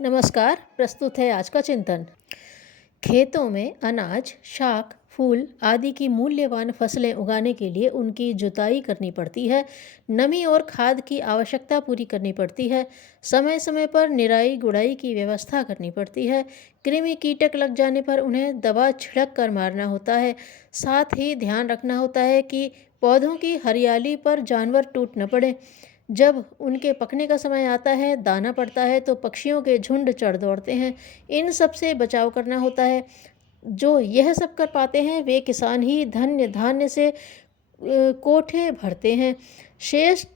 नमस्कार। प्रस्तुत है आज का चिंतन। खेतों में अनाज, शाक, फूल आदि की मूल्यवान फसलें उगाने के लिए उनकी जुताई करनी पड़ती है। नमी और खाद की आवश्यकता पूरी करनी पड़ती है। समय समय पर निराई गुड़ाई की व्यवस्था करनी पड़ती है। कृमि कीटक लग जाने पर उन्हें दवा छिड़क कर मारना होता है। साथ ही ध्यान रखना होता है कि पौधों की हरियाली पर जानवर टूट न पड़े। जब उनके पकने का समय आता है, दाना पड़ता है, तो पक्षियों के झुंड चढ़ दौड़ते हैं। इन सब से बचाव करना होता है। जो यह सब कर पाते हैं वे किसान ही धन्य धान्य से कोठे भरते हैं। श्रेष्ठ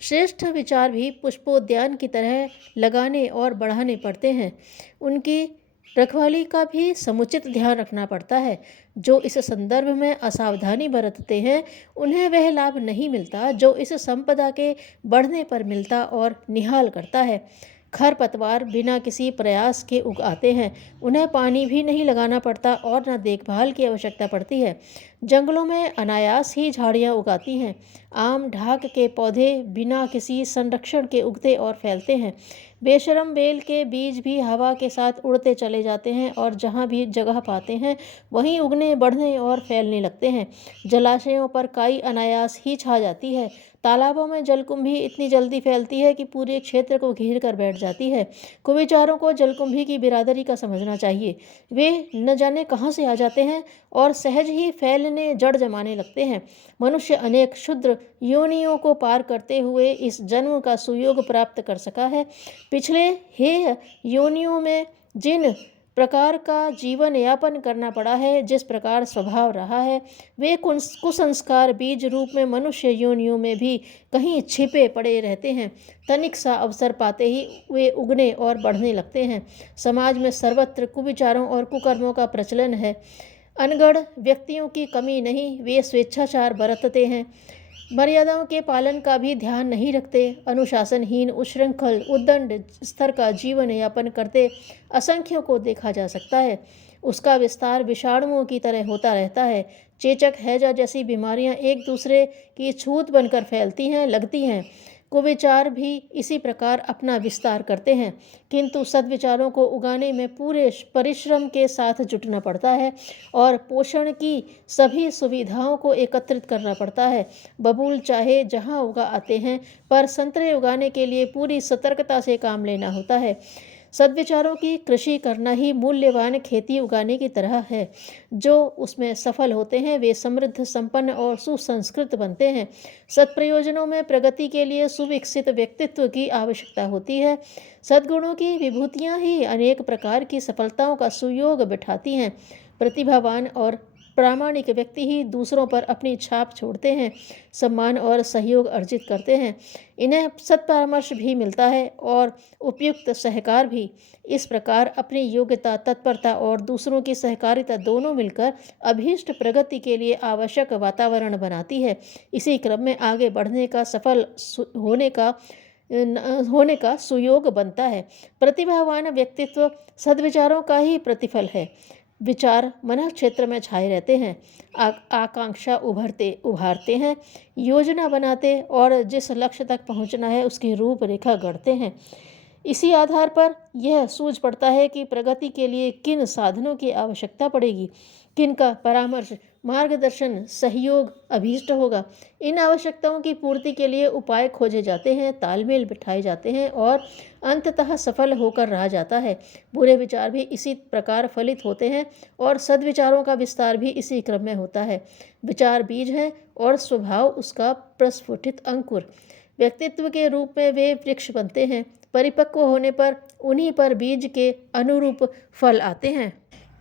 श्रेष्ठ विचार भी पुष्पोद्यान की तरह लगाने और बढ़ाने पड़ते हैं। उनकी रखवाली का भी समुचित ध्यान रखना पड़ता है। जो इस संदर्भ में असावधानी बरतते हैं उन्हें वह लाभ नहीं मिलता जो इस संपदा के बढ़ने पर मिलता और निहाल करता है। खरपतवार बिना किसी प्रयास के उग आते हैं। उन्हें पानी भी नहीं लगाना पड़ता और न देखभाल की आवश्यकता पड़ती है। जंगलों में अनायास ही झाड़ियाँ उगाती हैं। आम ढाक के पौधे बिना किसी संरक्षण के उगते और फैलते हैं। बेशरम बेल के बीज भी हवा के साथ उड़ते चले जाते हैं और जहाँ भी जगह पाते हैं वहीं उगने, बढ़ने और फैलने लगते हैं। जलाशयों पर काई अनायास ही छा जाती है। तालाबों में जलकुंभी इतनी जल्दी फैलती है कि पूरे क्षेत्र को घेर कर बैठ जाती है। कुविचारों को जलकुंभी की बिरादरी का समझना चाहिए। वे न जाने कहाँ से आ जाते हैं और सहज ही फैलने, जड़ जमाने लगते हैं। मनुष्य अनेक क्षुद्र योनियों को पार करते हुए इस जन्म का सुयोग प्राप्त कर सका है। पिछले हेय योनियों में जिन प्रकार का जीवन यापन करना पड़ा है, जिस प्रकार स्वभाव रहा है, वे कुसंस्कार बीज रूप में मनुष्य योनियों में भी कहीं छिपे पड़े रहते हैं। तनिक सा अवसर पाते ही वे उगने और बढ़ने लगते हैं। समाज में सर्वत्र कुविचारों और कुकर्मों का प्रचलन है। अनगढ़ व्यक्तियों की कमी नहीं, वे स्वेच्छाचार बरतते हैं। मर्यादाओं के पालन का भी ध्यान नहीं रखते। अनुशासनहीन, उच्छृंखल, उद्दंड स्तर का जीवन यापन करते असंख्यों को देखा जा सकता है। उसका विस्तार विषाणुओं की तरह होता रहता है। चेचक, हैजा जैसी बीमारियां एक दूसरे की छूत बनकर फैलती हैं, लगती हैं। कुविचार भी इसी प्रकार अपना विस्तार करते हैं। किंतु सद्विचारों को उगाने में पूरे परिश्रम के साथ जुटना पड़ता है और पोषण की सभी सुविधाओं को एकत्रित करना पड़ता है। बबूल चाहे जहाँ उगा आते हैं, पर संतरे उगाने के लिए पूरी सतर्कता से काम लेना होता है। सद्विचारों की कृषि करना ही मूल्यवान खेती उगाने की तरह है। जो उसमें सफल होते हैं वे समृद्ध, संपन्न और सुसंस्कृत बनते हैं। सत्प्रयोजनों में प्रगति के लिए सुविकसित व्यक्तित्व की आवश्यकता होती है। सद्गुणों की विभूतियाँ ही अनेक प्रकार की सफलताओं का सुयोग बिठाती हैं। प्रतिभावान और प्रामाणिक व्यक्ति ही दूसरों पर अपनी छाप छोड़ते हैं, सम्मान और सहयोग अर्जित करते हैं। इन्हें सत्परामर्श भी मिलता है और उपयुक्त सहकार भी। इस प्रकार अपनी योग्यता, तत्परता और दूसरों की सहकारिता दोनों मिलकर अभीष्ट प्रगति के लिए आवश्यक वातावरण बनाती है। इसी क्रम में आगे बढ़ने का, सफल होने का सुयोग बनता है। प्रतिभावान व्यक्तित्व सद्विचारों का ही प्रतिफल है। विचार मन क्षेत्र में छाए रहते हैं। आकांक्षा उभारते हैं, योजना बनाते और जिस लक्ष्य तक पहुंचना है उसकी रूपरेखा गढ़ते हैं। इसी आधार पर यह सूझ पड़ता है कि प्रगति के लिए किन साधनों की आवश्यकता पड़ेगी, किन का परामर्श, मार्गदर्शन, सहयोग अभीष्ट होगा। इन आवश्यकताओं की पूर्ति के लिए उपाय खोजे जाते हैं, तालमेल बिठाए जाते हैं और अंततः सफल होकर रहा जाता है। बुरे विचार भी इसी प्रकार फलित होते हैं और सद्विचारों का विस्तार भी इसी क्रम में होता है। विचार बीज है और स्वभाव उसका प्रस्फुटित अंकुर। व्यक्तित्व के रूप में वे वृक्ष बनते हैं। परिपक्व होने पर उन्हीं पर बीज के अनुरूप फल आते हैं।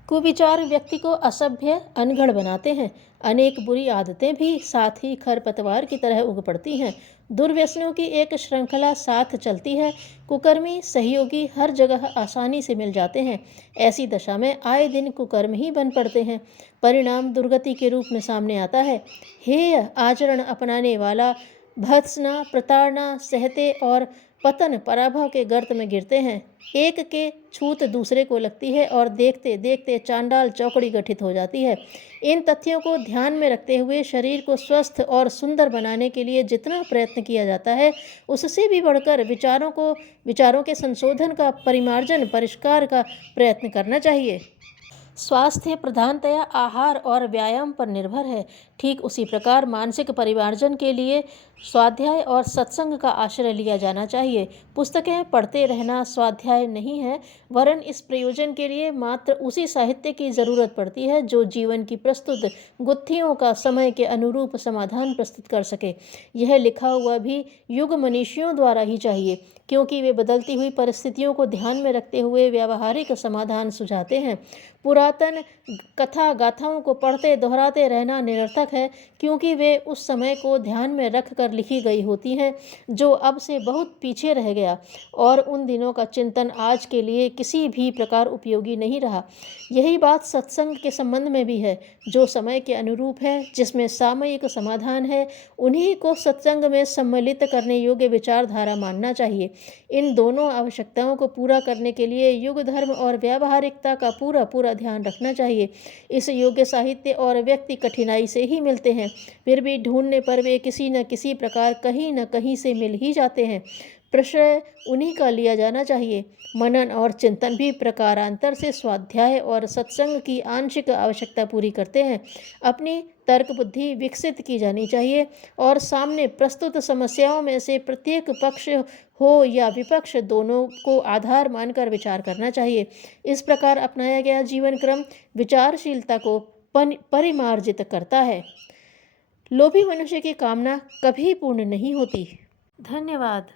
कुविचार व्यक्ति को असभ्य, अनगढ़ बनाते हैं। अनेक बुरी आदतें भी साथ ही खरपतवार की तरह उग पड़ती हैं। दुर्व्यसनों की एक श्रृंखला साथ चलती है। कुकर्मी सहयोगी हर जगह आसानी से मिल जाते हैं। ऐसी दशा में आए दिन कुकर्म ही बन पड़ते हैं। परिणाम दुर्गति के रूप में सामने आता है। हेय आचरण अपनाने वाला भत्सना, प्रताड़ना सहते और पतन पराभव के गर्त में गिरते हैं। एक के छूत दूसरे को लगती है और देखते देखते चांडाल चौकड़ी गठित हो जाती है। इन तथ्यों को ध्यान में रखते हुए शरीर को स्वस्थ और सुंदर बनाने के लिए जितना प्रयत्न किया जाता है, उससे भी बढ़कर विचारों के संशोधन का, परिमार्जन, परिष्कार का प्रयत्न करना चाहिए। स्वास्थ्य प्रधानतया आहार और व्यायाम पर निर्भर है। ठीक उसी प्रकार मानसिक परिमार्जन के लिए स्वाध्याय और सत्संग का आश्रय लिया जाना चाहिए। पुस्तकें पढ़ते रहना स्वाध्याय नहीं है, वरन इस प्रयोजन के लिए मात्र उसी साहित्य की जरूरत पड़ती है जो जीवन की प्रस्तुत गुत्थियों का समय के अनुरूप समाधान प्रस्तुत कर सके। यह लिखा हुआ भी युग मनीषियों द्वारा ही चाहिए, क्योंकि वे बदलती हुई परिस्थितियों को ध्यान में रखते हुए व्यावहारिक समाधान सुझाते हैं। पुरातन कथा गाथाओं को पढ़ते दोहराते रहना निरर्थक है, क्योंकि वे उस समय को ध्यान में रख कर लिखी गई होती हैं जो अब से बहुत पीछे रह गया, और उन दिनों का चिंतन आज के लिए किसी भी प्रकार उपयोगी नहीं रहा। यही बात सत्संग के संबंध में भी है, जो समय के अनुरूप है, जिसमें सामयिक समाधान है, उन्हीं को सत्संग में सम्मिलित करने योग्य विचारधारा मानना चाहिए। इन दोनों आवश्यकताओं को पूरा करने के लिए युग धर्म और व्यावहारिकता का पूरा पूरा ध्यान रखना चाहिए। इस योग्य साहित्य और व्यक्ति कठिनाई से ही मिलते हैं, फिर भी ढूंढने पर वे किसी न किसी प्रकार कहीं न कहीं से मिल ही जाते हैं। प्रश्रय उन्हीं का लिया जाना चाहिए। मनन और चिंतन भी प्रकारांतर से स्वाध्याय और सत्संग की आंशिक आवश्यकता पूरी करते हैं। अपनी तर्क बुद्धि विकसित की जानी चाहिए और सामने प्रस्तुत समस्याओं में से प्रत्येक पक्ष हो या विपक्ष, दोनों को आधार मानकर विचार करना चाहिए। इस प्रकार अपनाया गया जीवन क्रम विचारशीलता को परिमार्जित करता है। लोभी मनुष्य की कामना कभी पूर्ण नहीं होती। धन्यवाद।